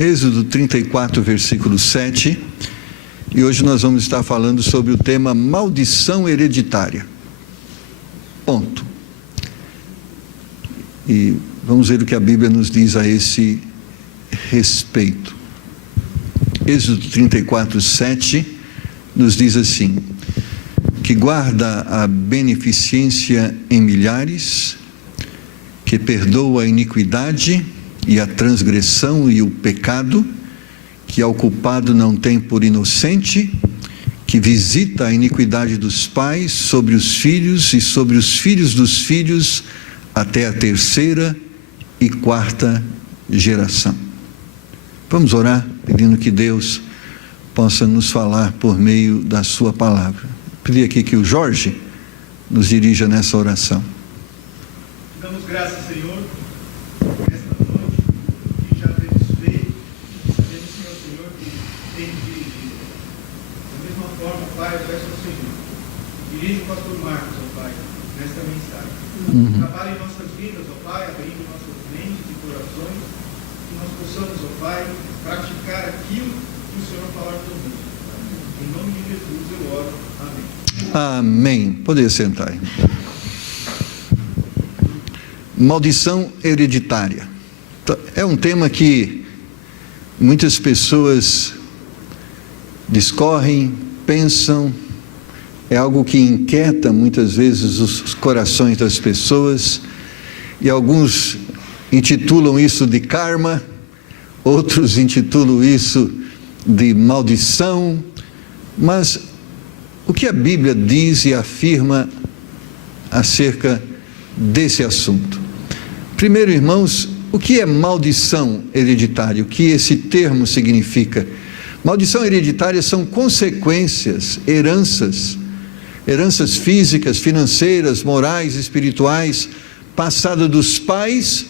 Êxodo 34, versículo 7, e hoje nós vamos estar falando sobre o tema maldição hereditária. Ponto. E vamos ver o que a Bíblia nos diz a esse respeito. Êxodo 34, 7 nos diz assim: que guarda a beneficência em milhares, que perdoa a iniquidade e a transgressão e o pecado, que ao culpado não tem por inocente, que visita a iniquidade dos pais sobre os filhos e sobre os filhos dos filhos até a terceira e quarta geração. Vamos orar pedindo que Deus possa nos falar por meio da sua palavra. Pedir aqui que o Jorge nos dirija nessa oração. Damos graças, Senhor, esta noite, que já temos feito. Sabemos, Senhor, que tem dirigido. Da mesma forma, Pai, eu peço ao Senhor, dirige o pastor Marcos, ó Pai, nesta mensagem. Trabalhe em nossas vidas, ó Pai, abrindo nossas mentes e corações, que nós possamos, ó Pai, praticar aquilo que o Senhor falar conosco. Em nome de Jesus eu oro. Amém. Amém. Poder sentar. Maldição hereditária. É um tema que muitas pessoas discorrem, pensam, é algo que inquieta muitas vezes os corações das pessoas, e alguns intitulam isso de karma, outros intitulam isso de maldição, mas o que a Bíblia diz e afirma acerca desse assunto? Primeiro, irmãos, o que é maldição hereditária? O que esse termo significa? Maldição hereditária são consequências, heranças físicas, financeiras, morais, espirituais, passadas dos pais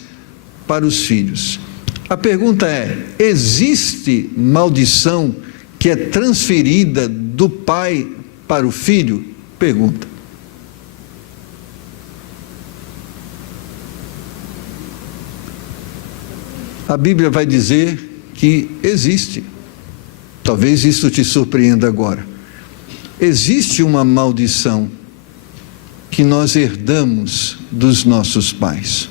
para os filhos. A pergunta é: existe maldição que é transferida do pai para o filho? Pergunta. A Bíblia vai dizer que existe. Talvez isso te surpreenda agora. Existe uma maldição que nós herdamos dos nossos pais.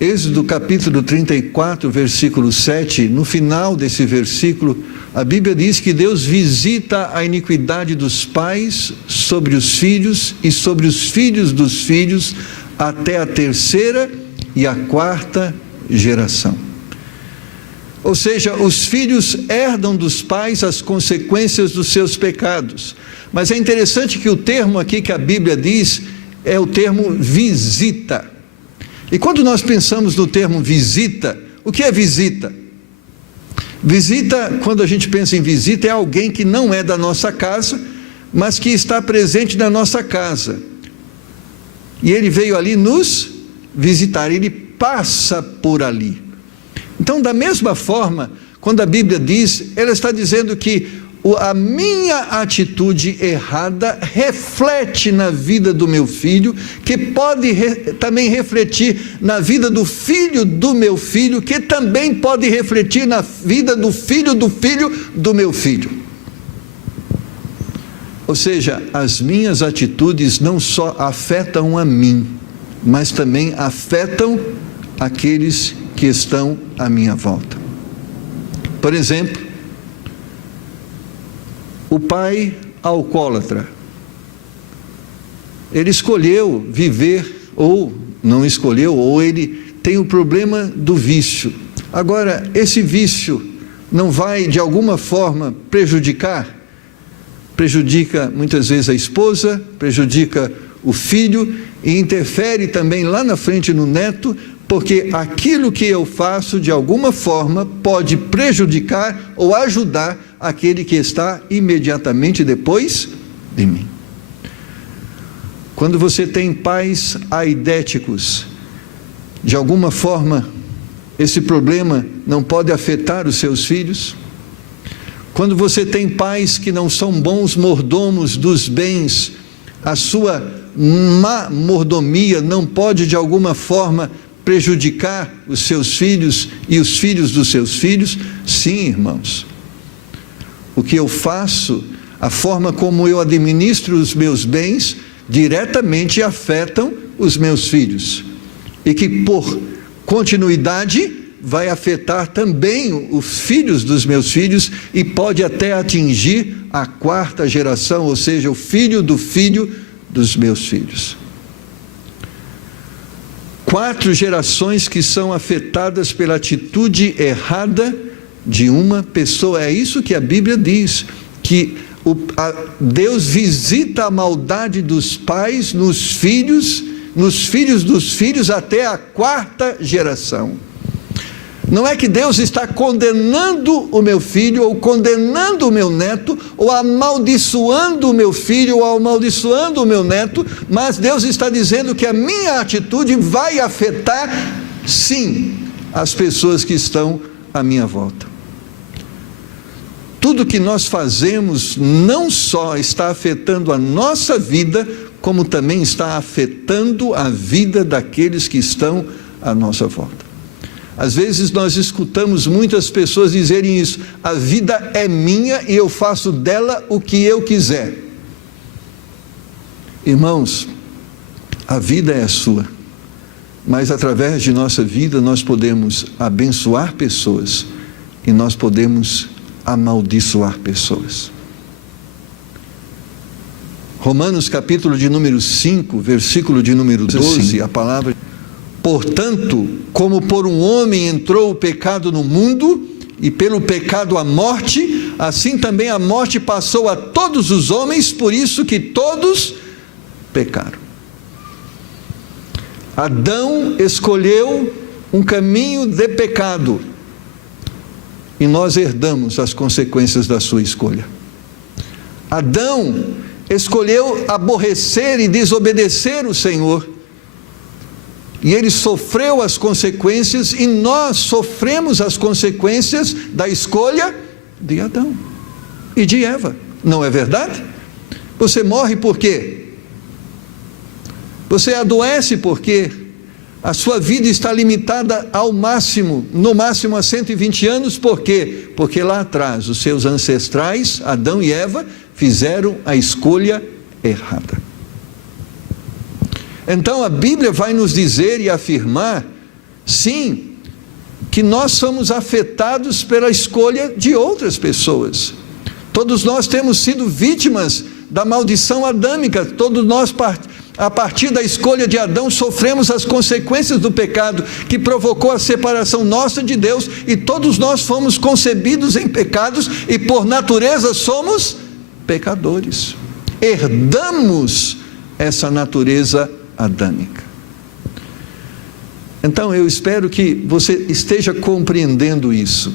Êxodo capítulo 34, versículo 7, no final desse versículo, a Bíblia diz que Deus visita a iniquidade dos pais sobre os filhos e sobre os filhos dos filhos até a terceira e a quarta geração. Ou seja, os filhos herdam dos pais as consequências dos seus pecados. Mas é interessante que o termo aqui que a Bíblia diz é o termo visita. E quando nós pensamos no termo visita, o que é visita? Visita, quando a gente pensa em visita, é alguém que não é da nossa casa, mas que está presente na nossa casa. E ele veio ali nos visitar, ele passa por ali. Então, da mesma forma, quando a Bíblia diz, ela está dizendo que a minha atitude errada reflete na vida do meu filho, que pode também refletir na vida do filho do meu filho, que também pode refletir na vida do filho do meu filho. Ou seja, as minhas atitudes não só afetam a mim, mas também afetam aqueles que estão à minha volta. Por exemplo, o pai alcoólatra, ele escolheu viver, ou não escolheu, ou ele tem o problema do vício. Agora, esse vício não vai de alguma forma prejudica muitas vezes a esposa, prejudica o filho e interfere também lá na frente no neto, porque aquilo que eu faço de alguma forma pode prejudicar ou ajudar aquele que está imediatamente depois de mim. Quando você tem pais aidéticos, de alguma forma esse problema não pode afetar os seus filhos. Quando você tem pais que não são bons mordomos dos bens, a sua má mordomia não pode de alguma forma prejudicar os seus filhos e os filhos dos seus filhos? Sim, irmãos. O que eu faço, a forma como eu administro os meus bens, diretamente afetam os meus filhos. E que por continuidade vai afetar também os filhos dos meus filhos e pode até atingir a 4ª geração, ou seja, o filho dos meus filhos. 4 gerações que são afetadas pela atitude errada de uma pessoa. É isso que a Bíblia diz, que Deus visita a maldade dos pais nos filhos dos filhos até a 4ª geração. Não é que Deus está condenando o meu filho, ou condenando o meu neto, ou amaldiçoando o meu filho, ou amaldiçoando o meu neto, mas Deus está dizendo que a minha atitude vai afetar, sim, as pessoas que estão à minha volta. Tudo que nós fazemos não só está afetando a nossa vida, como também está afetando a vida daqueles que estão à nossa volta. Às vezes nós escutamos muitas pessoas dizerem isso: a vida é minha e eu faço dela o que eu quiser. Irmãos, a vida é sua, mas através de nossa vida nós podemos abençoar pessoas e nós podemos amaldiçoar pessoas. Romanos capítulo de número 5, versículo de número 12, a palavra: portanto, como por um homem entrou o pecado no mundo, e pelo pecado a morte, assim também a morte passou a todos os homens, por isso que todos pecaram. Adão escolheu um caminho de pecado, e nós herdamos as consequências da sua escolha. Adão escolheu aborrecer e desobedecer o Senhor, e ele sofreu as consequências, e nós sofremos as consequências da escolha de Adão e de Eva. Não é verdade? Você morre por quê? Você adoece por quê? A sua vida está limitada ao máximo, no máximo a 120 anos, por quê? Porque lá atrás os seus ancestrais, Adão e Eva, fizeram a escolha errada. Então a Bíblia vai nos dizer e afirmar, sim, que nós somos afetados pela escolha de outras pessoas. Todos nós temos sido vítimas da maldição adâmica. Todos nós, a partir da escolha de Adão, sofremos as consequências do pecado que provocou a separação nossa de Deus, e todos nós fomos concebidos em pecados e por natureza somos pecadores. Herdamos essa natureza adâmica. Então eu espero que você esteja compreendendo isso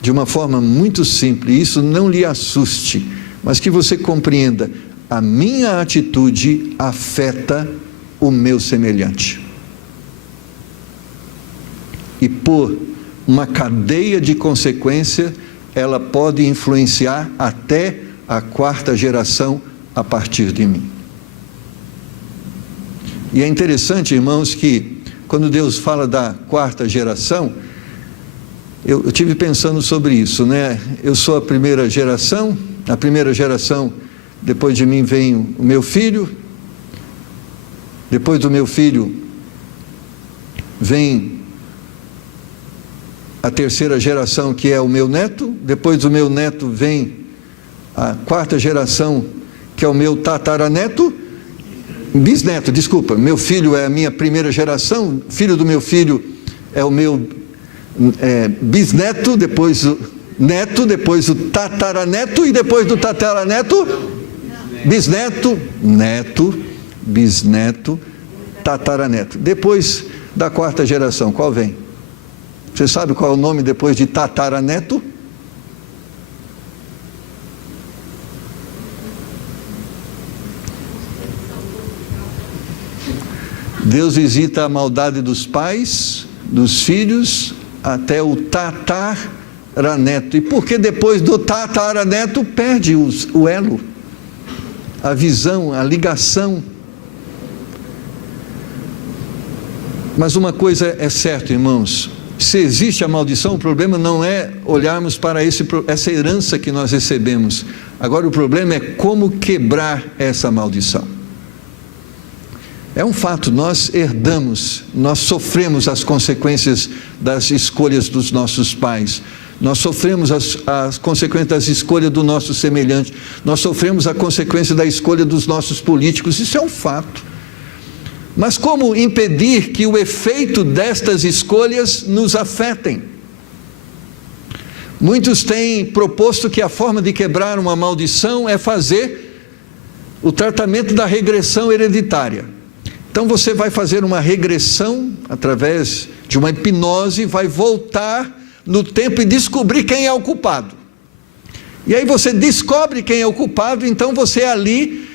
de uma forma muito simples. Isso não lhe assuste, mas que você compreenda: a minha atitude afeta o meu semelhante, e por uma cadeia de consequência ela pode influenciar até a 4ª geração a partir de mim. E é interessante, irmãos, que quando Deus fala da 4ª geração, eu tive pensando sobre isso, né? Eu sou a primeira geração, depois de mim vem o meu filho, depois do meu filho vem a 3ª geração, que é o meu neto, depois do meu neto vem a 4ª geração, que é o meu tataraneto, bisneto, desculpa, meu filho é a minha 1ª geração, filho do meu filho é o meu bisneto, depois o neto, depois o tataraneto, e depois do tataraneto, bisneto, neto, bisneto, tataraneto. Depois da 4ª geração, qual vem? Você sabe qual é o nome depois de tataraneto? Deus visita a maldade dos pais, dos filhos, até o tataraneto. E por que depois do tataraneto perde o elo, a visão, a ligação? Mas uma coisa é certa, irmãos, se existe a maldição, o problema não é olharmos para essa herança que nós recebemos. Agora o problema é como quebrar essa maldição. É um fato, nós herdamos, nós sofremos as consequências das escolhas dos nossos pais. Nós sofremos as consequências das escolhas do nosso semelhante. Nós sofremos a consequência da escolha dos nossos políticos. Isso é um fato. Mas como impedir que o efeito destas escolhas nos afetem? Muitos têm proposto que a forma de quebrar uma maldição é fazer o tratamento da regressão hereditária. Então você vai fazer uma regressão através de uma hipnose, vai voltar no tempo e descobrir quem é o culpado. E aí você descobre quem é o culpado, então você ali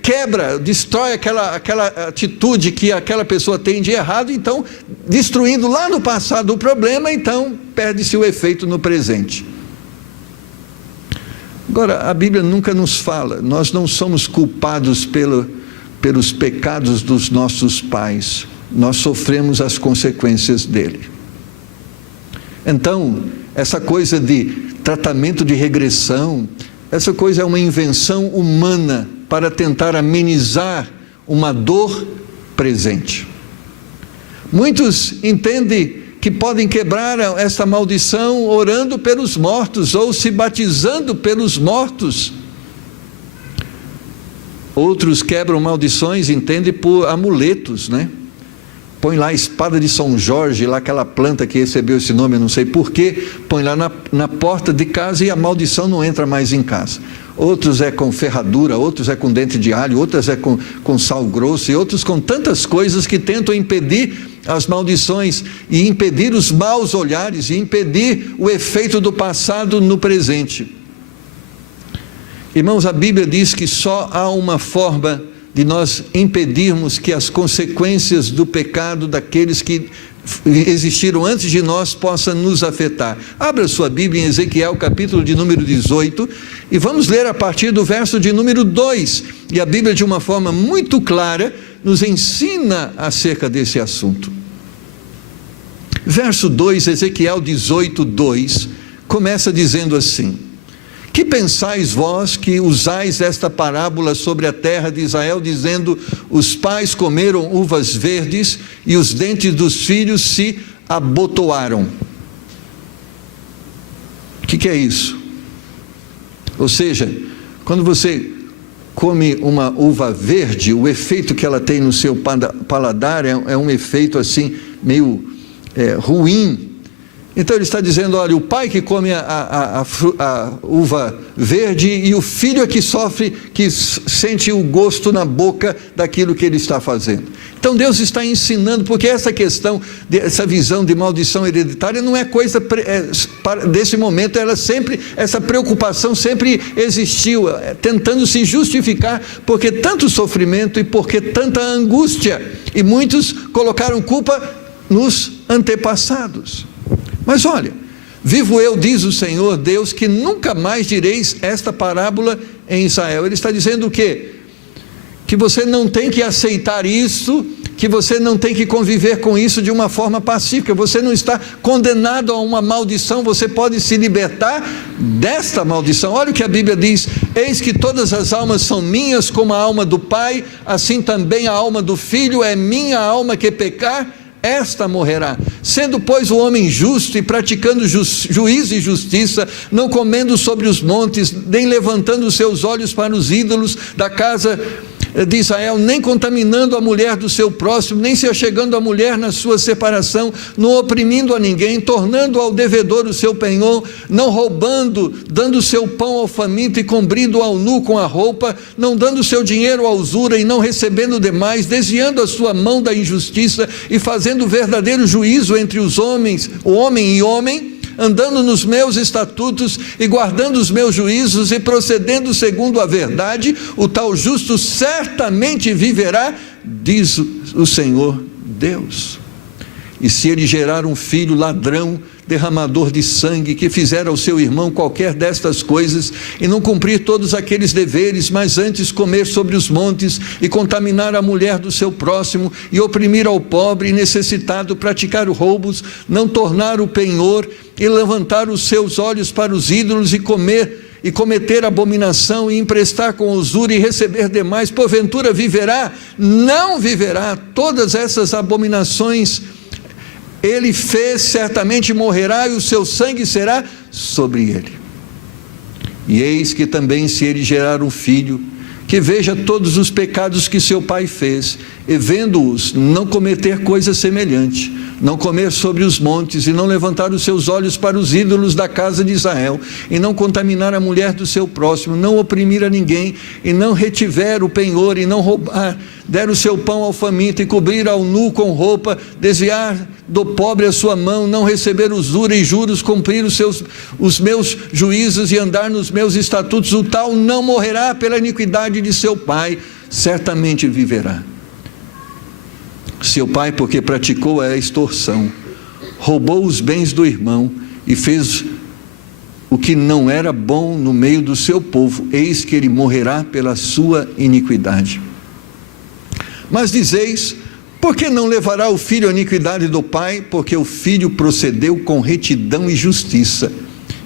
quebra, destrói aquela atitude que aquela pessoa tem de errado, então destruindo lá no passado o problema, então perde-se o efeito no presente. Agora, a Bíblia nunca nos fala, nós não somos culpados pelos pecados dos nossos pais, nós sofremos as consequências dele. Então, essa coisa de tratamento de regressão, essa coisa é uma invenção humana para tentar amenizar uma dor presente. Muitos entendem que podem quebrar essa maldição orando pelos mortos ou se batizando pelos mortos. Outros quebram maldições, entendem, por amuletos, né? Põe lá a espada de São Jorge, lá aquela planta que recebeu esse nome, eu não sei porquê, põe lá na porta de casa e a maldição não entra mais em casa. Outros é com ferradura, outros é com dente de alho, outros é com sal grosso, e outros com tantas coisas que tentam impedir as maldições, e impedir os maus olhares, e impedir o efeito do passado no presente. Irmãos, a Bíblia diz que só há uma forma de nós impedirmos que as consequências do pecado daqueles que existiram antes de nós possam nos afetar. Abra sua Bíblia em Ezequiel, capítulo de número 18, e vamos ler a partir do verso de número 2, e a Bíblia de uma forma muito clara nos ensina acerca desse assunto. Verso 2, Ezequiel 18, 2, começa dizendo assim: que pensais vós que usais esta parábola sobre a terra de Israel, dizendo, os pais comeram uvas verdes e os dentes dos filhos se abotoaram? O que é isso? Ou seja, quando você come uma uva verde, o efeito que ela tem no seu paladar é um efeito assim, meio ruim. Então ele está dizendo, olha, o pai que come a uva verde e o filho é que sofre, que sente o gosto na boca daquilo que ele está fazendo. Então Deus está ensinando, porque essa questão, essa visão de maldição hereditária não é coisa desse momento, essa preocupação sempre existiu, tentando se justificar porque tanto sofrimento e porque tanta angústia, e muitos colocaram culpa nos antepassados. Mas olha, vivo eu, diz o Senhor Deus, que nunca mais direis esta parábola em Israel. Ele está dizendo o quê? Que você não tem que aceitar isso, que você não tem que conviver com isso de uma forma pacífica, você não está condenado a uma maldição, você pode se libertar desta maldição. Olha o que a Bíblia diz: eis que todas as almas são minhas, como a alma do Pai, assim também a alma do Filho é minha, a alma que pecar, esta morrerá. Sendo, pois, o homem justo e praticando juízo e justiça, não comendo sobre os montes, nem levantando os seus olhos para os ídolos da casa de Israel, nem contaminando a mulher do seu próximo, nem se achegando à mulher na sua separação, não oprimindo a ninguém, tornando ao devedor o seu penhor, não roubando, dando seu pão ao faminto e cobrindo ao nu com a roupa, não dando seu dinheiro à usura e não recebendo demais, desviando a sua mão da injustiça e fazendo verdadeiro juízo entre os homens, o homem e homem, andando nos meus estatutos e guardando os meus juízos e procedendo segundo a verdade, o tal justo certamente viverá, diz o Senhor Deus. E se ele gerar um filho ladrão, derramador de sangue, que fizera ao seu irmão qualquer destas coisas, e não cumprir todos aqueles deveres, mas antes comer sobre os montes, e contaminar a mulher do seu próximo, e oprimir ao pobre e necessitado, praticar roubos, não tornar o penhor, e levantar os seus olhos para os ídolos, e cometer abominação, e emprestar com usura, e receber demais, porventura viverá? Não viverá. Todas essas abominações ele fez, certamente morrerá, e o seu sangue será sobre ele. E eis que também, se ele gerar um filho, que veja todos os pecados que seu pai fez, e vendo-os, não cometer coisa semelhante, não comer sobre os montes, e não levantar os seus olhos para os ídolos da casa de Israel, e não contaminar a mulher do seu próximo, não oprimir a ninguém, e não retiver o penhor, e não roubar, der o seu pão ao faminto, e cobrir ao nu com roupa, desviar do pobre a sua mão, não receber usura e juros, cumprir os meus juízos, e andar nos meus estatutos, o tal não morrerá pela iniquidade de seu pai, certamente viverá. Seu pai, porque praticou a extorsão, roubou os bens do irmão, e fez o que não era bom no meio do seu povo, eis que ele morrerá pela sua iniquidade. Mas dizeis: por que não levará o filho a iniquidade do pai? Porque o filho procedeu com retidão e justiça,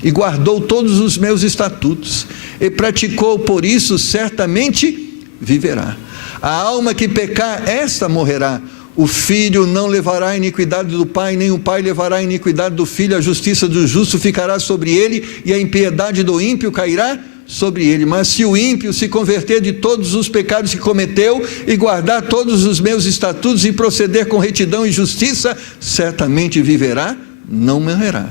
e guardou todos os meus estatutos, e praticou, por isso certamente viverá. A alma que pecar, esta morrerá. O filho não levará a iniquidade do pai, nem o pai levará a iniquidade do filho. A justiça do justo ficará sobre ele, e a impiedade do ímpio cairá sobre ele. Mas se o ímpio se converter de todos os pecados que cometeu, e guardar todos os meus estatutos, e proceder com retidão e justiça, certamente viverá, não morrerá.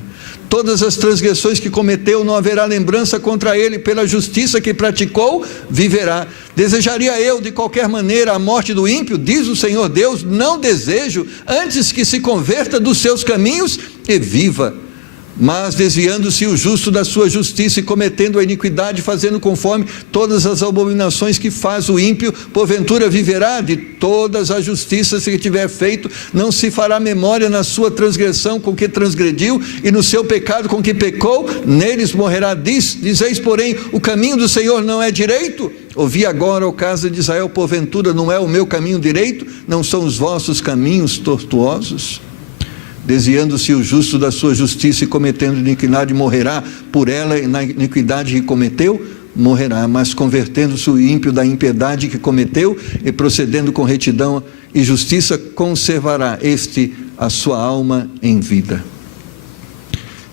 Todas as transgressões que cometeu, não haverá lembrança contra ele. Pela justiça que praticou, viverá. Desejaria eu de qualquer maneira a morte do ímpio? Diz o Senhor Deus: não desejo, antes que se converta dos seus caminhos e viva. Mas desviando-se o justo da sua justiça, e cometendo a iniquidade, fazendo conforme todas as abominações que faz o ímpio, porventura viverá? De todas as justiças que tiver feito, não se fará memória na sua transgressão com que transgrediu, e no seu pecado com que pecou, neles morrerá. Dizeis, porém, o caminho do Senhor não é direito? Ouvi agora, ó casa de Israel, porventura não é o meu caminho direito? Não são os vossos caminhos tortuosos? Desviando-se o justo da sua justiça, e cometendo iniquidade, morrerá por ela, e na iniquidade que cometeu, morrerá. Mas convertendo-se o ímpio da impiedade que cometeu, e procedendo com retidão e justiça, conservará este a sua alma em vida.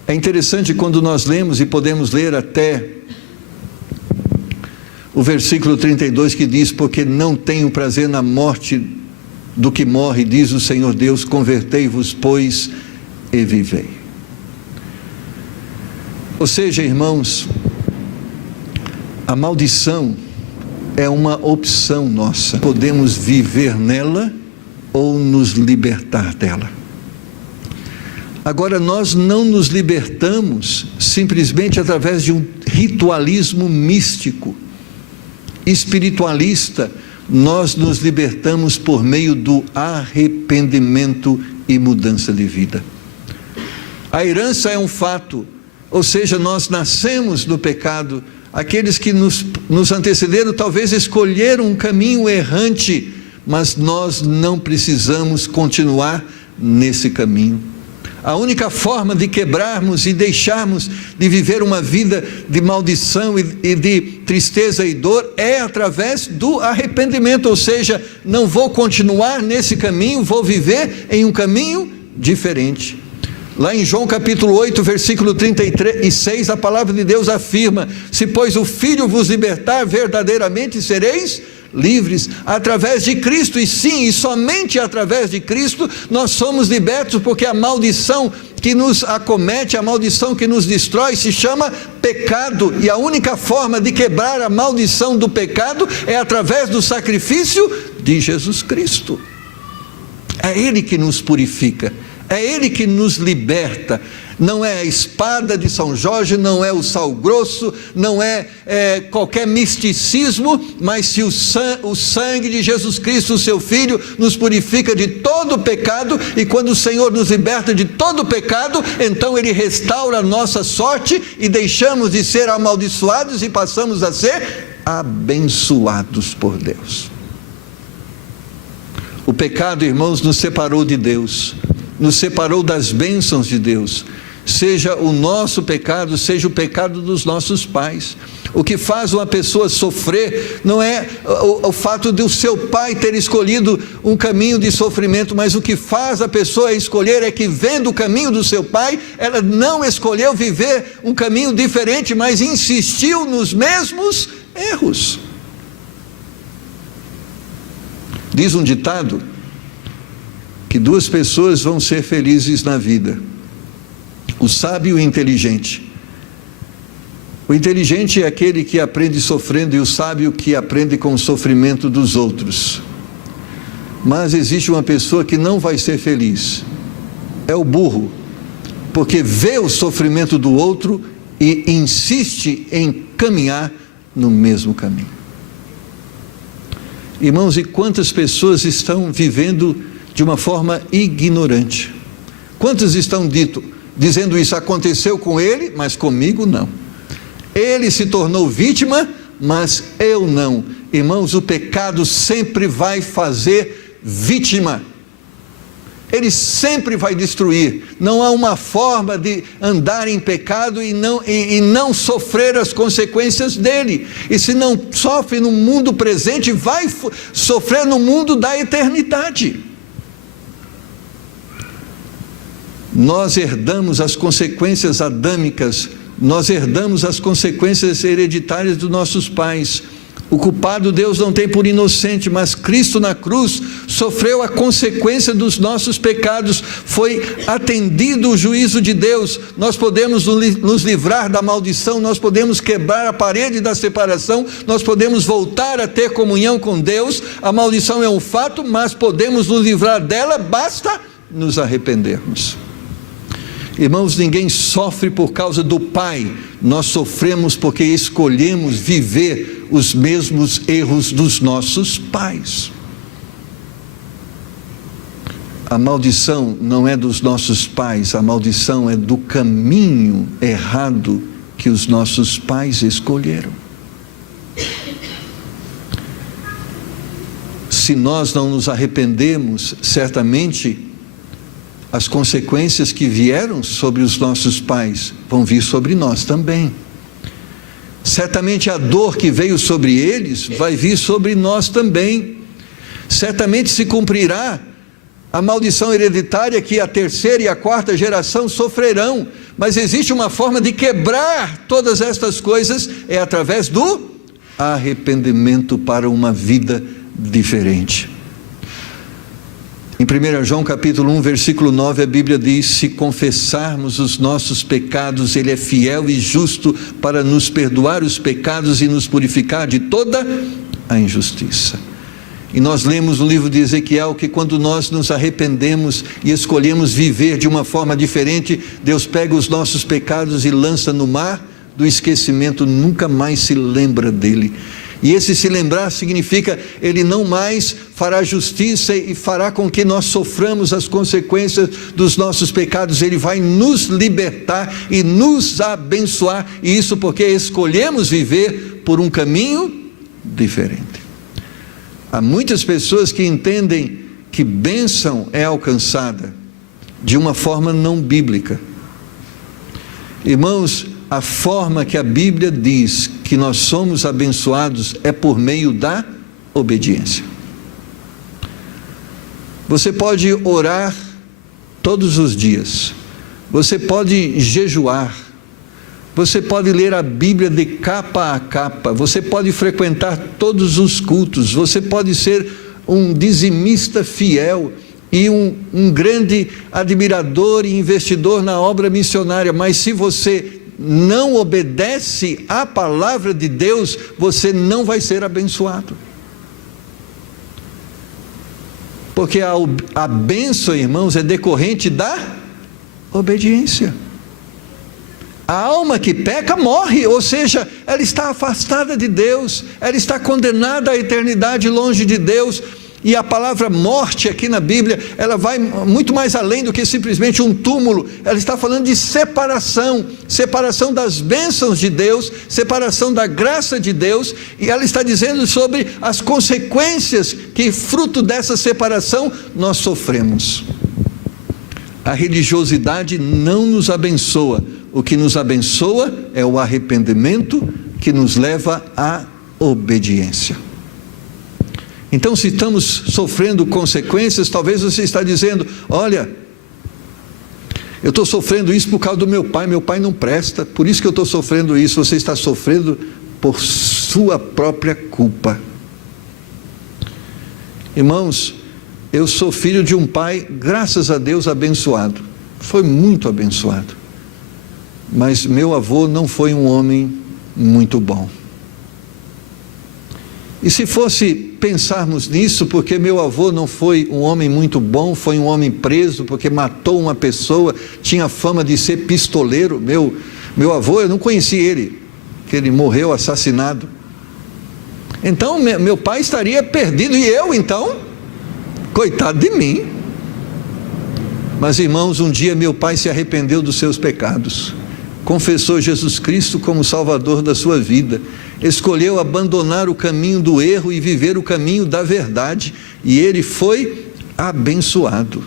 É interessante quando nós lemos, e podemos ler até o versículo 32, que diz: porque não tenho prazer na morte do que morre, diz o Senhor Deus, convertei-vos, pois, e vivei. Ou seja, irmãos, a maldição é uma opção nossa. Podemos viver nela ou nos libertar dela. Agora, nós não nos libertamos simplesmente através de um ritualismo místico, espiritualista. Nós nos libertamos por meio do arrependimento e mudança de vida. A herança é um fato, ou seja, nós nascemos no pecado. Aqueles que nos antecederam talvez escolheram um caminho errante, mas nós não precisamos continuar nesse caminho. A única forma de quebrarmos e deixarmos de viver uma vida de maldição e de tristeza e dor é através do arrependimento, ou seja, não vou continuar nesse caminho, vou viver em um caminho diferente. Lá em João capítulo 8, versículo 36, a palavra de Deus afirma: se pois o Filho vos libertar, verdadeiramente sereis livres, através de Cristo. E sim, e somente através de Cristo nós somos libertos, porque a maldição que nos acomete, a maldição que nos destrói, se chama pecado, e a única forma de quebrar a maldição do pecado é através do sacrifício de Jesus Cristo. É Ele que nos purifica, É Ele que nos liberta. Não é a espada de São Jorge, não é o sal grosso, não é qualquer misticismo, mas se o sangue de Jesus Cristo, o seu Filho, nos purifica de todo o pecado, e quando o Senhor nos liberta de todo o pecado, então Ele restaura a nossa sorte e deixamos de ser amaldiçoados e passamos a ser abençoados por Deus. O pecado, irmãos, nos separou de Deus, nos separou das bênçãos de Deus. Seja o nosso pecado, seja o pecado dos nossos pais. O que faz uma pessoa sofrer não é o fato de o seu pai ter escolhido um caminho de sofrimento, mas o que faz a pessoa escolher é que, vendo o caminho do seu pai, ela não escolheu viver um caminho diferente, mas insistiu nos mesmos erros. Diz um ditado que duas pessoas vão ser felizes na vida: o sábio e o inteligente. O inteligente é aquele que aprende sofrendo, e o sábio que aprende com o sofrimento dos outros. Mas existe uma pessoa que não vai ser feliz: é o burro, porque vê o sofrimento do outro e insiste em caminhar no mesmo caminho. Irmãos, e quantas pessoas estão vivendo de uma forma ignorante? Quantos estão dizendo isso: aconteceu com ele, mas comigo não. Ele se tornou vítima, mas eu não. Irmãos, o pecado sempre vai fazer vítima. Ele sempre vai destruir. Não há uma forma de andar em pecado e não sofrer as consequências dele. E se não sofre no mundo presente, vai sofrer no mundo da eternidade. Nós herdamos as consequências adâmicas, nós herdamos as consequências hereditárias dos nossos pais. O culpado Deus não tem por inocente, mas Cristo na cruz sofreu a consequência dos nossos pecados, foi atendido o juízo de Deus. Nós podemos nos livrar da maldição, nós podemos quebrar a parede da separação, nós podemos voltar a ter comunhão com Deus. A maldição é um fato, mas podemos nos livrar dela, basta nos arrependermos. Irmãos, ninguém sofre por causa do pai, nós sofremos porque escolhemos viver os mesmos erros dos nossos pais. A maldição não é dos nossos pais, a maldição é do caminho errado que os nossos pais escolheram. Se nós não nos arrependemos, certamente as consequências que vieram sobre os nossos pais vão vir sobre nós também. Certamente a dor que veio sobre eles vai vir sobre nós também. Certamente se cumprirá a maldição hereditária que a terceira e a quarta geração sofrerão. Mas existe uma forma de quebrar todas estas coisas, é através do arrependimento para uma vida diferente. Em 1 João capítulo 1, versículo 9, a Bíblia diz: se confessarmos os nossos pecados, Ele é fiel e justo para nos perdoar os pecados e nos purificar de toda a injustiça. E nós lemos no livro de Ezequiel que quando nós nos arrependemos e escolhemos viver de uma forma diferente, Deus pega os nossos pecados e lança no mar do esquecimento, nunca mais se lembra dele. E esse se lembrar significa, Ele não mais fará justiça e fará com que nós soframos as consequências dos nossos pecados. Ele vai nos libertar e nos abençoar, e isso porque escolhemos viver por um caminho diferente. Há muitas pessoas que entendem que bênção é alcançada de uma forma não bíblica. Irmãos, a forma que a Bíblia diz que nós somos abençoados é por meio da obediência. Você pode orar todos os dias, você pode jejuar, você pode ler a Bíblia de capa a capa, você pode frequentar todos os cultos, você pode ser um dizimista fiel e um grande admirador e investidor na obra missionária, mas se você não obedece à palavra de Deus, você não vai ser abençoado. Porque a bênção, irmãos, é decorrente da obediência. A alma que peca morre, ou seja, ela está afastada de Deus, ela está condenada à eternidade longe de Deus. E a palavra morte aqui na Bíblia, ela vai muito mais além do que simplesmente um túmulo. Ela está falando de separação, separação das bênçãos de Deus, separação da graça de Deus, e ela está dizendo sobre as consequências que, fruto dessa separação, nós sofremos. A religiosidade não nos abençoa. O que nos abençoa é o arrependimento que nos leva à obediência. Então, se estamos sofrendo consequências, talvez você está dizendo: olha, eu estou sofrendo isso por causa do meu pai não presta, por isso que eu estou sofrendo isso. Você está sofrendo por sua própria culpa. Irmãos, eu sou filho de um pai, graças a Deus, abençoado, foi muito abençoado, mas meu avô não foi um homem muito bom. E se fosse pensarmos nisso, porque meu avô não foi um homem muito bom, foi um homem preso, porque matou uma pessoa, tinha fama de ser pistoleiro. Meu avô, eu não conheci ele, que ele morreu assassinado. Então meu pai estaria perdido, e eu então, coitado de mim. Mas irmãos, um dia meu pai se arrependeu dos seus pecados, confessou Jesus Cristo como Salvador da sua vida, escolheu abandonar o caminho do erro e viver o caminho da verdade, e ele foi abençoado.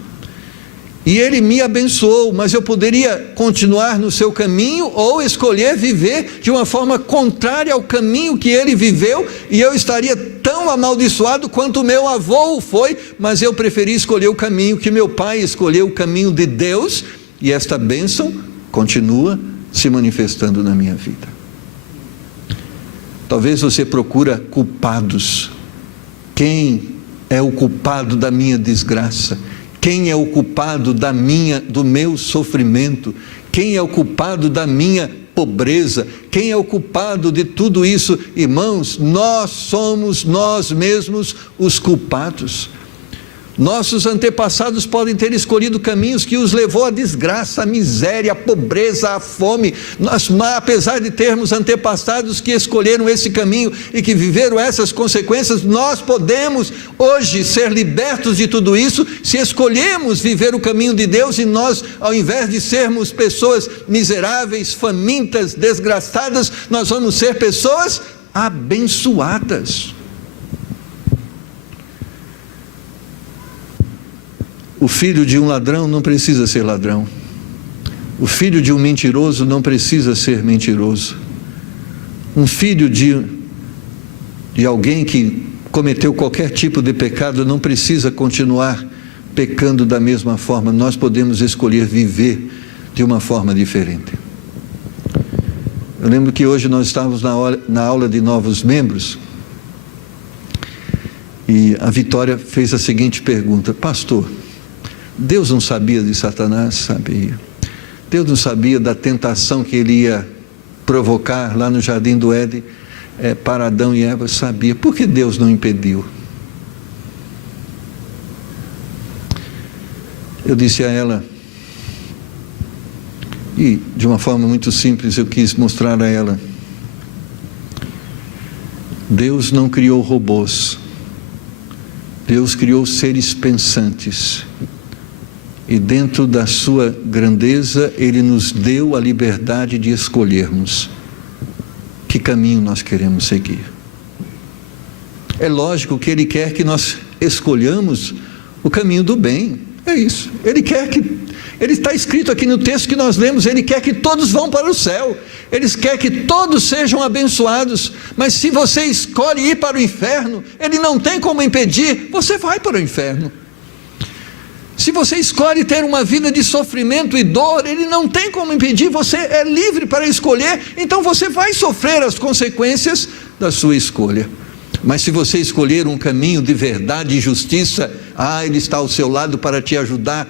E ele me abençoou, mas eu poderia continuar no seu caminho ou escolher viver de uma forma contrária ao caminho que ele viveu, e eu estaria tão amaldiçoado quanto meu avô o foi, mas eu preferi escolher o caminho que meu pai escolheu, o caminho de Deus, e esta bênção continua se manifestando na minha vida. Talvez você procura culpados. Quem é o culpado da minha desgraça? Quem é o culpado do meu sofrimento? Quem é o culpado da minha pobreza? Quem é o culpado de tudo isso? Irmãos, nós somos nós mesmos os culpados. Nossos antepassados podem ter escolhido caminhos que os levou à desgraça, à miséria, à pobreza, à fome. Nós, apesar de termos antepassados que escolheram esse caminho e que viveram essas consequências, nós podemos hoje ser libertos de tudo isso, se escolhermos viver o caminho de Deus, e nós, ao invés de sermos pessoas miseráveis, famintas, desgraçadas, nós vamos ser pessoas abençoadas. O filho de um ladrão não precisa ser ladrão. O filho de um mentiroso não precisa ser mentiroso. Um filho de alguém que cometeu qualquer tipo de pecado não precisa continuar pecando da mesma forma. Nós podemos escolher viver de uma forma diferente. Eu lembro que hoje nós estávamos na aula de novos membros, e a Vitória fez a seguinte pergunta: pastor, Deus não sabia de Satanás? Sabia. Deus não sabia da tentação que ele ia provocar lá no jardim do Éden para Adão e Eva? Sabia. Por que Deus não impediu? Eu disse a ela, e de uma forma muito simples eu quis mostrar a ela: Deus não criou robôs, Deus criou seres pensantes. E dentro da sua grandeza, Ele nos deu a liberdade de escolhermos que caminho nós queremos seguir. É lógico que Ele quer que nós escolhamos o caminho do bem, é isso. Ele está escrito aqui no texto que nós lemos, Ele quer que todos vão para o céu, Ele quer que todos sejam abençoados, mas se você escolhe ir para o inferno, Ele não tem como impedir, você vai para o inferno. Se você escolhe ter uma vida de sofrimento e dor, Ele não tem como impedir, você é livre para escolher, então você vai sofrer as consequências da sua escolha. Mas se você escolher um caminho de verdade e justiça, Ele está ao seu lado para te ajudar,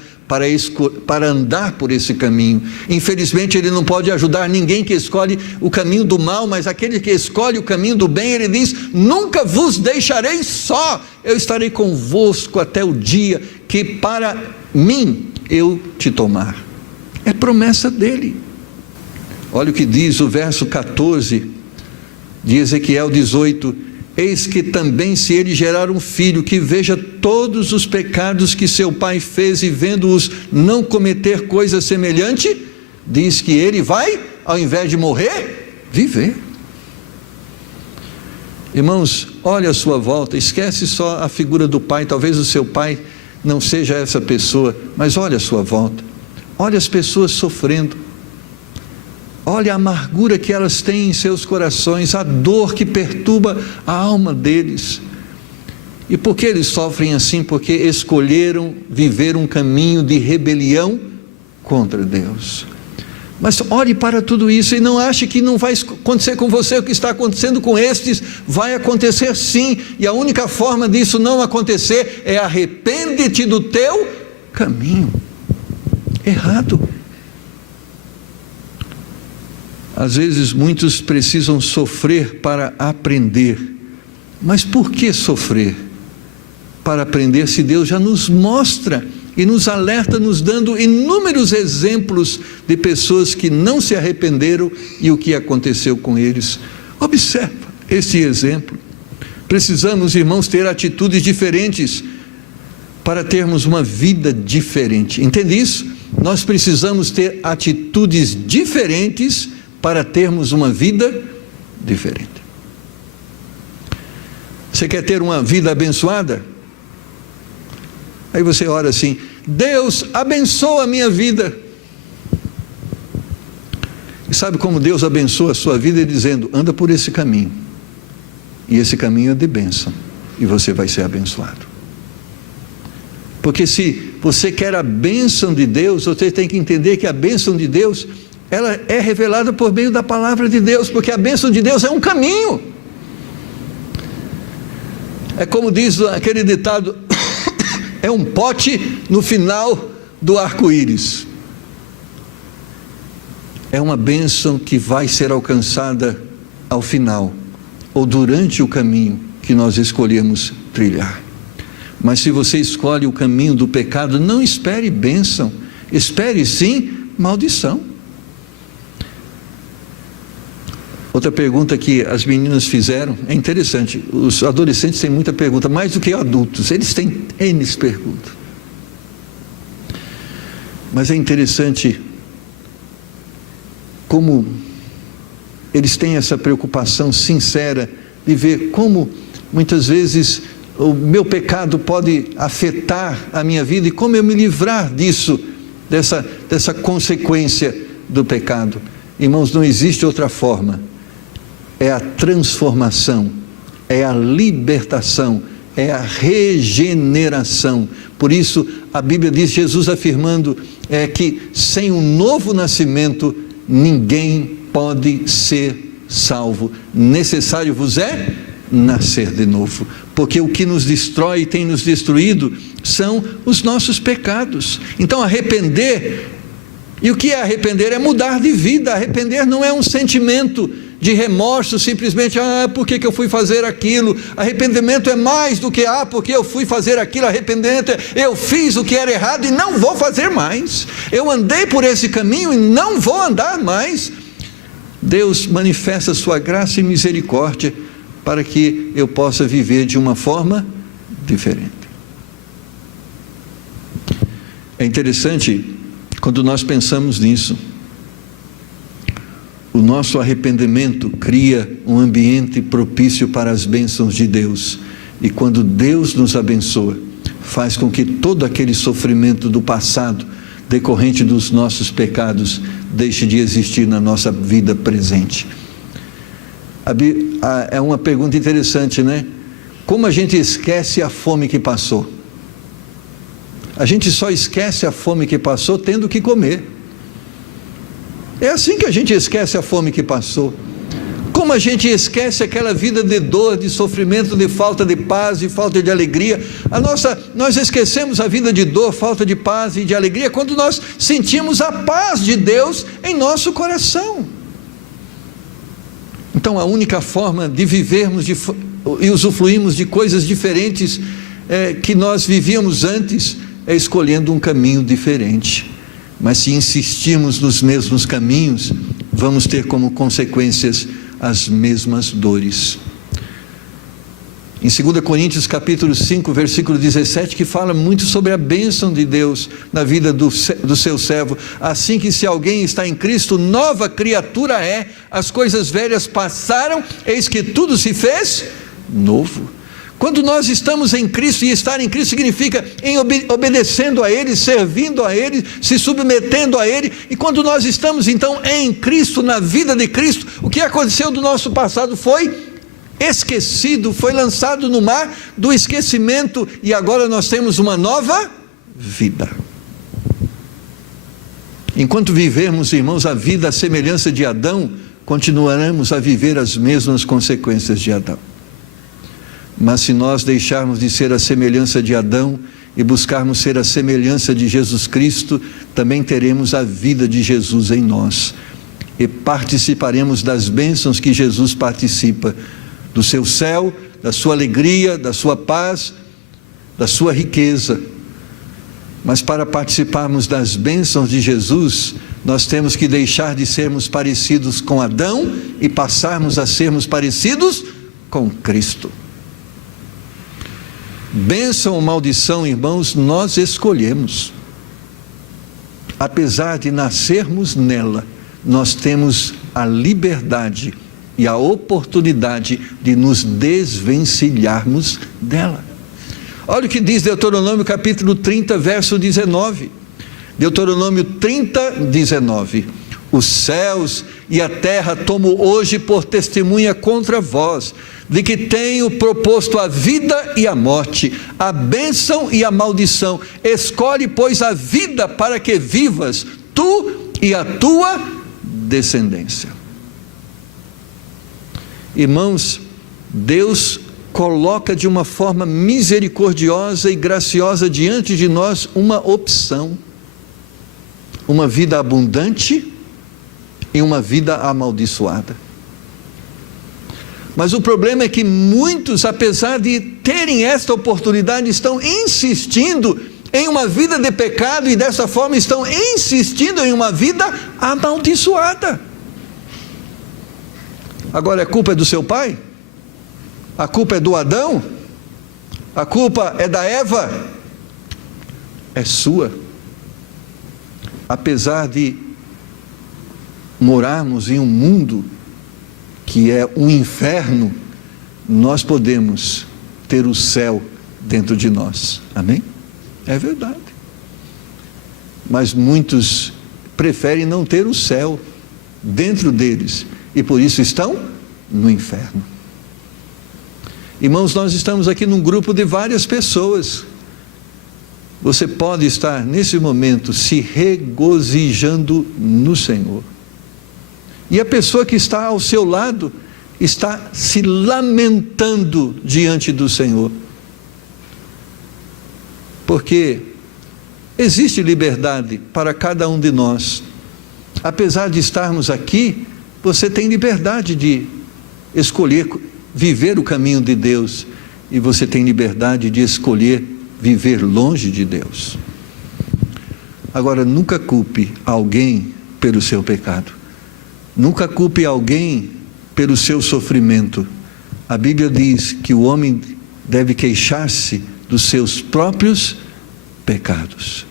para andar por esse caminho. Infelizmente ele não pode ajudar ninguém que escolhe o caminho do mal, mas aquele que escolhe o caminho do bem, ele diz: nunca vos deixarei só, eu estarei convosco até o dia que para mim eu te tomar. É promessa dele. Olha o que diz o verso 14 de Ezequiel 18: eis que também, se ele gerar um filho que veja todos os pecados que seu pai fez, e vendo-os não cometer coisa semelhante, diz que ele vai, ao invés de morrer, viver. Irmãos, olha à sua volta, esquece só a figura do pai. Talvez o seu pai não seja essa pessoa, mas olha à sua volta, olha as pessoas sofrendo, olha a amargura que elas têm em seus corações, a dor que perturba a alma deles. E por que eles sofrem assim? Porque escolheram viver um caminho de rebelião contra Deus. Mas olhe para tudo isso e não ache que não vai acontecer com você o que está acontecendo com estes. Vai acontecer sim, e a única forma disso não acontecer é: arrepende-te do teu caminho errado. Às vezes muitos precisam sofrer para aprender. Mas por que sofrer para aprender, se Deus já nos mostra e nos alerta, nos dando inúmeros exemplos de pessoas que não se arrependeram e o que aconteceu com eles? Observa esse exemplo. Precisamos, irmãos, ter atitudes diferentes para termos uma vida diferente. Entende isso? Nós precisamos ter atitudes diferentes para termos uma vida diferente. Você quer ter uma vida abençoada? Aí você ora assim: Deus, abençoa a minha vida. E sabe como Deus abençoa a sua vida? Dizendo: anda por esse caminho, e esse caminho é de bênção, e você vai ser abençoado. Porque se você quer a bênção de Deus, você tem que entender que a bênção de Deus, ela é revelada por meio da palavra de Deus, porque a bênção de Deus é um caminho. É como diz aquele ditado: é um pote no final do arco-íris. É uma bênção que vai ser alcançada ao final, ou durante o caminho que nós escolhemos trilhar. Mas se você escolhe o caminho do pecado, não espere bênção, espere sim maldição. Outra pergunta que as meninas fizeram, é interessante, os adolescentes têm muita pergunta, mais do que adultos, eles têm N perguntas. Mas é interessante como eles têm essa preocupação sincera de ver como muitas vezes o meu pecado pode afetar a minha vida e como eu me livrar disso, dessa consequência do pecado. Irmãos, não existe outra forma. É a transformação, é a libertação, é a regeneração. Por isso a Bíblia diz, Jesus afirmando, que sem um novo nascimento ninguém pode ser salvo. Necessário vos é nascer de novo, porque o que nos destrói e tem nos destruído são os nossos pecados. Então arrepender, e o que é arrepender? É mudar de vida. Arrepender não é um sentimento de remorso, simplesmente, por que eu fui fazer aquilo? Arrependimento é mais do que, porque eu fui fazer aquilo. Arrependimento é, eu fiz o que era errado e não vou fazer mais. Eu andei por esse caminho e não vou andar mais. Deus manifesta sua graça e misericórdia para que eu possa viver de uma forma diferente. É interessante quando nós pensamos nisso. O nosso arrependimento cria um ambiente propício para as bênçãos de Deus. E quando Deus nos abençoa, faz com que todo aquele sofrimento do passado, decorrente dos nossos pecados, deixe de existir na nossa vida presente. É uma pergunta interessante, né? Como a gente esquece a fome que passou? A gente só esquece a fome que passou tendo que comer. É assim que a gente esquece a fome que passou. Como a gente esquece aquela vida de dor, de sofrimento, de falta de paz, de falta de alegria. Nós esquecemos a vida de dor, falta de paz e de alegria quando nós sentimos a paz de Deus em nosso coração. Então a única forma de vivermos e usufruirmos de coisas diferentes que nós vivíamos antes é escolhendo um caminho diferente. Mas se insistirmos nos mesmos caminhos, vamos ter como consequências as mesmas dores. Em 2 Coríntios capítulo 5, versículo 17, que fala muito sobre a bênção de Deus na vida do seu servo. Assim que se alguém está em Cristo, nova criatura é, as coisas velhas passaram, eis que tudo se fez novo. Quando nós estamos em Cristo, e estar em Cristo significa obedecendo a Ele, servindo a Ele, se submetendo a Ele. E quando nós estamos então em Cristo, na vida de Cristo, o que aconteceu do nosso passado foi esquecido, foi lançado no mar do esquecimento, e agora nós temos uma nova vida. Enquanto vivermos, irmãos, a vida à semelhança de Adão, continuaremos a viver as mesmas consequências de Adão. Mas se nós deixarmos de ser a semelhança de Adão e buscarmos ser a semelhança de Jesus Cristo, também teremos a vida de Jesus em nós e participaremos das bênçãos que Jesus participa, do seu céu, da sua alegria, da sua paz, da sua riqueza. Mas para participarmos das bênçãos de Jesus, nós temos que deixar de sermos parecidos com Adão e passarmos a sermos parecidos com Cristo. Bênção ou maldição, irmãos, nós escolhemos. Apesar de nascermos nela, nós temos a liberdade e a oportunidade de nos desvencilharmos dela. Olha o que diz Deuteronômio capítulo 30, verso 19. Deuteronômio 30, 19. Os céus e a terra tomo hoje por testemunha contra vós, de que tenho proposto a vida e a morte, a bênção e a maldição. Escolhe, pois, a vida para que vivas, tu e a tua descendência. Irmãos, Deus coloca de uma forma misericordiosa e graciosa diante de nós uma opção: uma vida abundante e uma vida amaldiçoada. Mas o problema é que muitos, apesar de terem esta oportunidade, estão insistindo em uma vida de pecado e dessa forma estão insistindo em uma vida amaldiçoada. Agora, a culpa é do seu pai? A culpa é do Adão? A culpa é da Eva? É sua. Apesar de morarmos em um mundo que é um inferno, nós podemos ter o céu dentro de nós. Amém? É verdade. Mas muitos preferem não ter o céu dentro deles e por isso estão no inferno. Irmãos, nós estamos aqui num grupo de várias pessoas. Você pode estar nesse momento se regozijando no Senhor. E a pessoa que está ao seu lado está se lamentando diante do Senhor. Porque existe liberdade para cada um de nós. Apesar de estarmos aqui, você tem liberdade de escolher viver o caminho de Deus. E você tem liberdade de escolher viver longe de Deus. Agora, nunca culpe alguém pelo seu pecado. Nunca culpe alguém pelo seu sofrimento. A Bíblia diz que o homem deve queixar-se dos seus próprios pecados.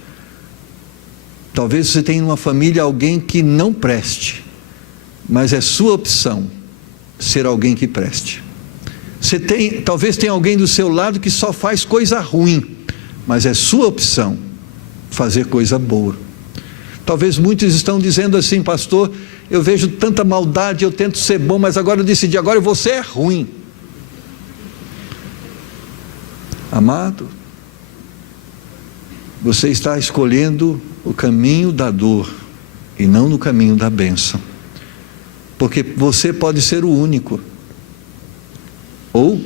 Talvez você tenha numa família alguém que não preste, mas é sua opção ser alguém que preste. Talvez tenha alguém do seu lado que só faz coisa ruim, mas é sua opção fazer coisa boa. Talvez muitos estão dizendo assim: pastor, eu vejo tanta maldade, eu tento ser bom, mas agora eu decidi, agora você é ruim. Amado, você está escolhendo o caminho da dor e não no caminho da bênção. porque você pode ser o único, ou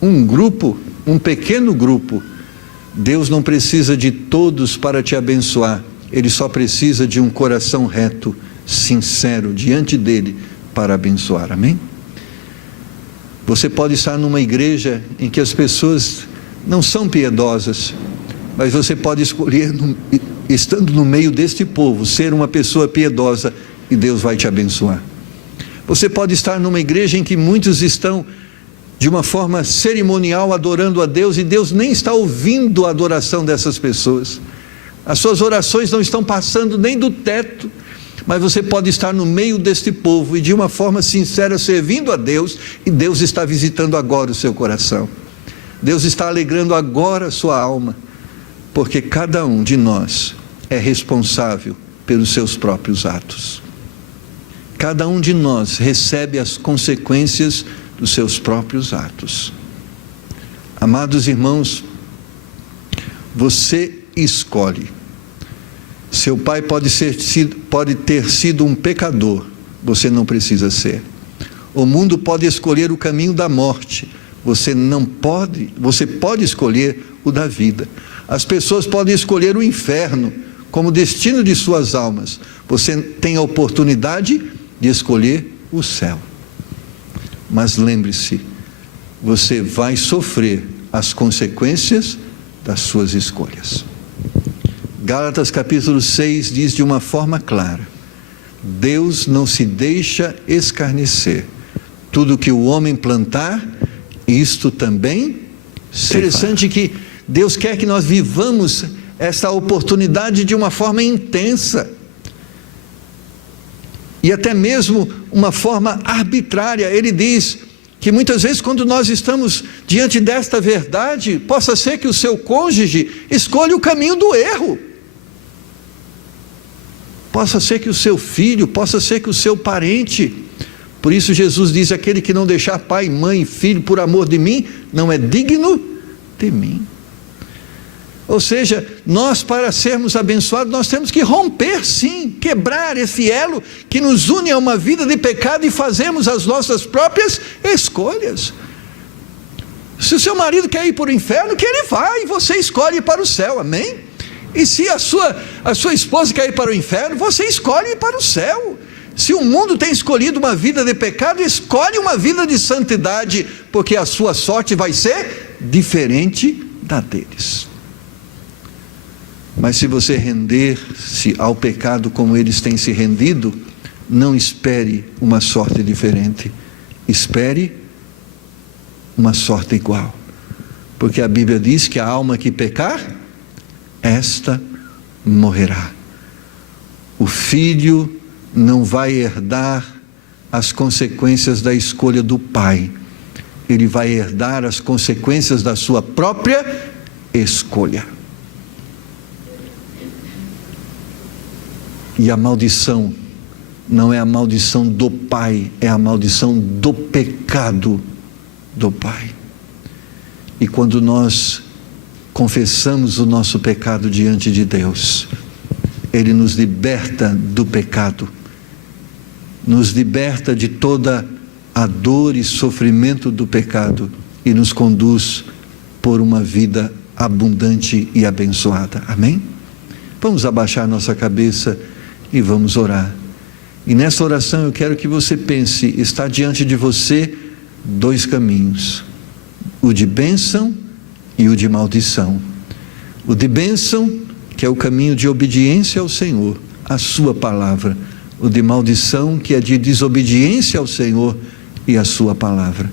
um grupo, um pequeno grupo. Deus não precisa de todos para te abençoar, Ele só precisa de um coração reto, sincero, diante dEle, para abençoar, amém? Você pode estar numa igreja em que as pessoas não são piedosas, mas você pode escolher, estando no meio deste povo, ser uma pessoa piedosa e Deus vai te abençoar. Você pode estar numa igreja em que muitos estão de uma forma cerimonial adorando a Deus e Deus nem está ouvindo a adoração dessas pessoas. As suas orações não estão passando nem do teto, mas você pode estar no meio deste povo e de uma forma sincera servindo a Deus, e Deus está visitando agora o seu coração. Deus está alegrando agora a sua alma, porque cada um de nós é responsável pelos seus próprios atos. Cada um de nós recebe as consequências dos seus próprios atos. Amados irmãos, você escolhe. Seu pai pode ter sido um pecador, você não precisa ser. O mundo pode escolher o caminho da morte, você pode escolher o da vida. As pessoas podem escolher o inferno como destino de suas almas, você tem a oportunidade de escolher o céu. Mas lembre-se, você vai sofrer as consequências das suas escolhas. Gálatas capítulo 6 diz de uma forma clara: Deus não se deixa escarnecer. Tudo que o homem plantar, isto também se fará. Interessante que Deus quer que nós vivamos essa oportunidade de uma forma intensa. E até mesmo uma forma arbitrária. Ele diz que muitas vezes quando nós estamos diante desta verdade, possa ser que o seu cônjuge escolha o caminho do erro. Possa ser que o seu filho, possa ser que o seu parente. Por isso Jesus diz: aquele que não deixar pai, mãe e filho por amor de mim, não é digno de mim. Ou seja, nós, para sermos abençoados, nós temos que romper sim, quebrar esse elo que nos une a uma vida de pecado e fazermos as nossas próprias escolhas. Se o seu marido quer ir para o inferno, que ele vá, e você escolhe ir para o céu, amém? E se a sua esposa quer ir para o inferno, você escolhe ir para o céu. Se o mundo tem escolhido uma vida de pecado, escolhe uma vida de santidade, porque a sua sorte vai ser diferente da deles. Mas se você render-se ao pecado como eles têm se rendido, não espere uma sorte diferente, espere uma sorte igual, porque a Bíblia diz que a alma que pecar, esta morrerá. O filho não vai herdar as consequências da escolha do pai, ele vai herdar as consequências da sua própria escolha. E a maldição não é a maldição do pai, é a maldição do pecado do pai. E quando nós confessamos o nosso pecado diante de Deus, Ele nos liberta do pecado, nos liberta de toda a dor e sofrimento do pecado e nos conduz por uma vida abundante e abençoada. Amém? Vamos abaixar nossa cabeça e vamos orar. E nessa oração eu quero que você pense: está diante de você dois caminhos, o de bênção e o de maldição. O de bênção, que é o caminho de obediência ao Senhor, a sua palavra. O de maldição, que é de desobediência ao Senhor e a sua palavra.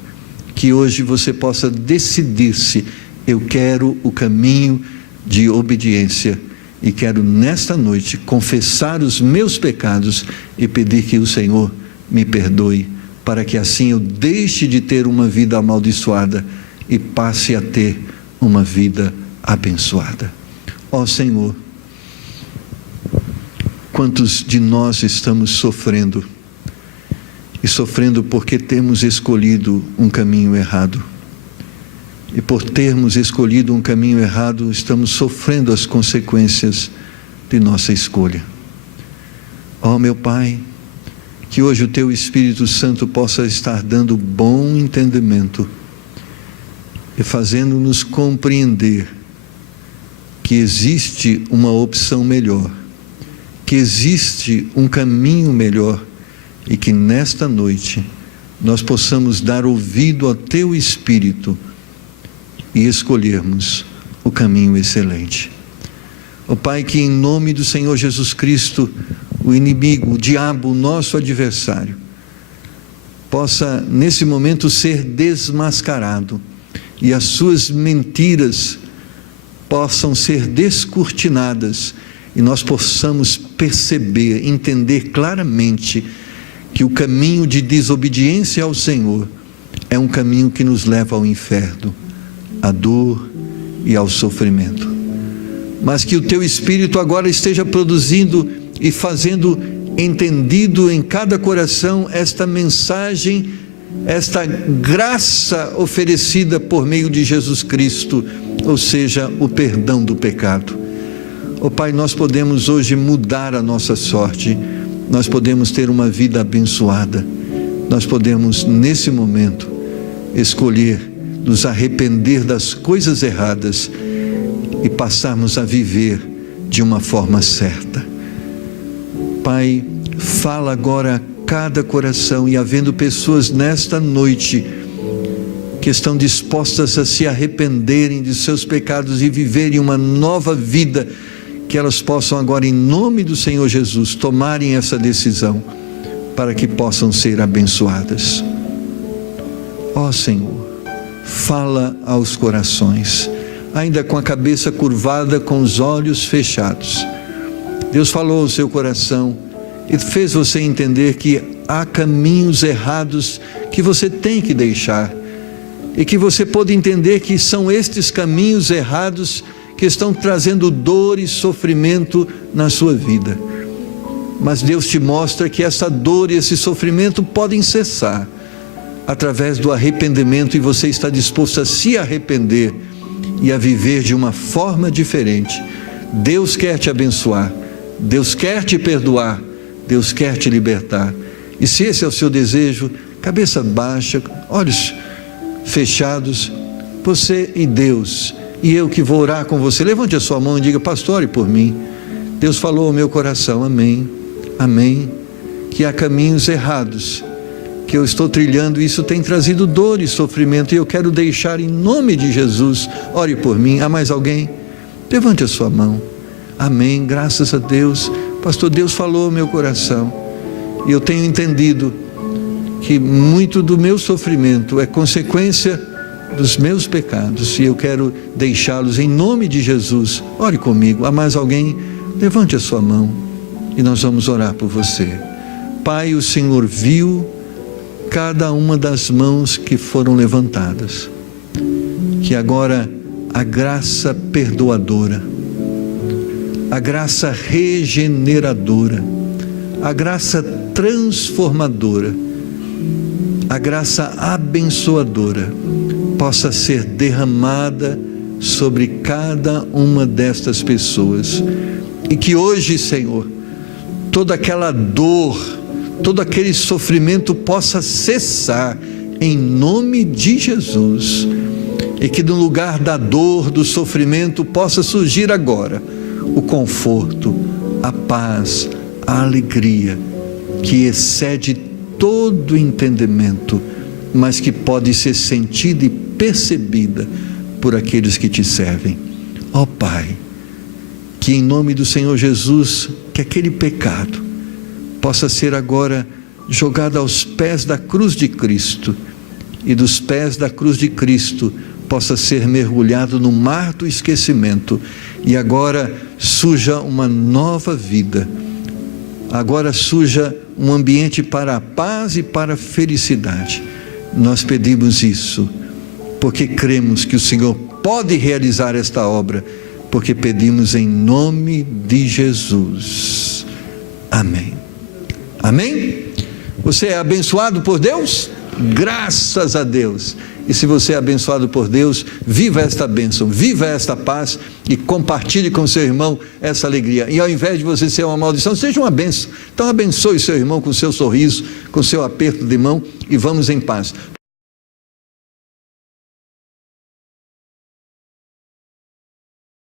Que hoje você possa decidir-se: eu quero o caminho de obediência, e quero nesta noite confessar os meus pecados e pedir que o Senhor me perdoe, para que assim eu deixe de ter uma vida amaldiçoada e passe a ter uma vida abençoada. Ó Senhor, quantos de nós estamos sofrendo, e sofrendo porque temos escolhido um caminho errado. E por termos escolhido um caminho errado, estamos sofrendo as consequências de nossa escolha. Ó meu Pai, que hoje o Teu Espírito Santo possa estar dando bom entendimento e fazendo-nos compreender que existe uma opção melhor, que existe um caminho melhor, e que nesta noite nós possamos dar ouvido ao Teu Espírito e escolhermos o caminho excelente. Ó Pai, que em nome do Senhor Jesus Cristo, o inimigo, o diabo, o nosso adversário, possa nesse momento ser desmascarado e as suas mentiras possam ser descortinadas e nós possamos perceber, entender claramente que o caminho de desobediência ao Senhor é um caminho que nos leva ao inferno, à dor e ao sofrimento. Mas que o Teu Espírito agora esteja produzindo e fazendo entendido em cada coração esta mensagem, esta graça oferecida por meio de Jesus Cristo, ou seja, o perdão do pecado. Ó Pai, nós podemos hoje mudar a nossa sorte, nós podemos ter uma vida abençoada, nós podemos nesse momento escolher nos arrepender das coisas erradas e passarmos a viver de uma forma certa. Pai, fala agora a cada coração, e havendo pessoas nesta noite que estão dispostas a se arrependerem de seus pecados e viverem uma nova vida, que elas possam agora, em nome do Senhor Jesus, tomarem essa decisão, para que possam ser abençoadas. Ó Senhor, fala aos corações, ainda com a cabeça curvada, com os olhos fechados. Deus falou ao seu coração e fez você entender que há caminhos errados que você tem que deixar, e que você pode entender que são estes caminhos errados que estão trazendo dor e sofrimento na sua vida. Mas Deus te mostra que essa dor e esse sofrimento podem cessar através do arrependimento, e você está disposto a se arrepender e a viver de uma forma diferente. Deus quer te abençoar, Deus quer te perdoar, Deus quer te libertar. E se esse é o seu desejo, cabeça baixa, olhos fechados, você e Deus, e eu que vou orar com você, levante a sua mão e diga: pastor, ore por mim. Deus falou ao meu coração, amém, amém, que há caminhos errados que eu estou trilhando, e isso tem trazido dor e sofrimento, e eu quero deixar em nome de Jesus. Ore por mim. Há mais alguém? Levante a sua mão. Amém, graças a Deus. Pastor, Deus falou ao meu coração, e eu tenho entendido que muito do meu sofrimento é consequência dos meus pecados, e eu quero deixá-los em nome de Jesus. Ore comigo. Há mais alguém? Levante a sua mão e nós vamos orar por você. Pai, o Senhor viu cada uma das mãos que foram levantadas, que agora a graça perdoadora, a graça regeneradora, a graça transformadora, a graça abençoadora possa ser derramada sobre cada uma destas pessoas, e que hoje, Senhor, toda aquela dor, todo aquele sofrimento possa cessar em nome de Jesus, e que no lugar da dor, do sofrimento, possa surgir agora o conforto, a paz, a alegria que excede todo entendimento, mas que pode ser sentida e percebida por aqueles que te servem. Ó Pai, que em nome do Senhor Jesus, que aquele pecado possa ser agora jogado aos pés da cruz de Cristo, e dos pés da cruz de Cristo possa ser mergulhado no mar do esquecimento, e agora surja uma nova vida, agora surja um ambiente para a paz e para a felicidade. Nós pedimos isso porque cremos que o Senhor pode realizar esta obra, porque pedimos em nome de Jesus. Amém. Amém? Você é abençoado por Deus? Graças a Deus. E se você é abençoado por Deus, viva esta bênção, viva esta paz e compartilhe com seu irmão essa alegria. E ao invés de você ser uma maldição, seja uma bênção. Então abençoe seu irmão com seu sorriso, com seu aperto de mão e vamos em paz.